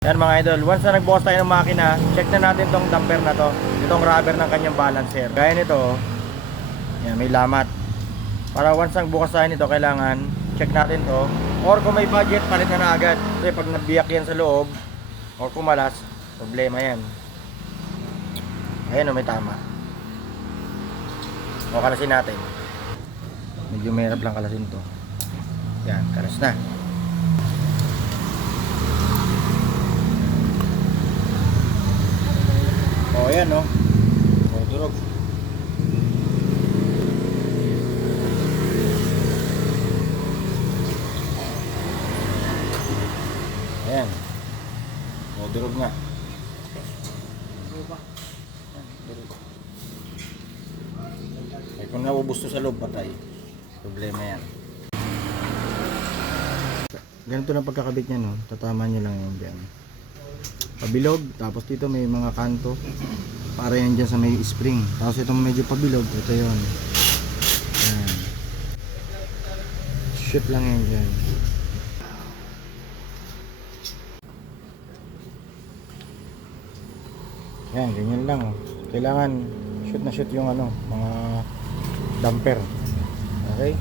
Yan mga idol, once na nagbukas tayo ng makina, check na natin tong damper na to, itong rubber ng kanyang balancer. Gaya nito, yan, may lamat. Para once na nagbukas tayo nito, kailangan check natin to. Or kung may budget, palit na agad. Kasi pag nabiyak yan sa loob, or kumalas, problema yan. Ayan o, may tama. O, kalasin natin. Medyo mahirap lang kalasin to. Yan, kalas na. O, ayan o. O, durog. Ayan. O, durog nga. Durog. Ay, kung naubos to sa loob, patay. Problema yan. Ganito lang pagkakabit niya, no? Tatama niyo lang yan dyan. Pabilog, tapos dito may mga kanto para yan dyan sa may spring. Tapos itong medyo pabilog, ito yun. Ayan. Shoot lang yan dyan. Yan, ganyan lang. Kailangan shoot na shoot yung ano, mga damper. Okay?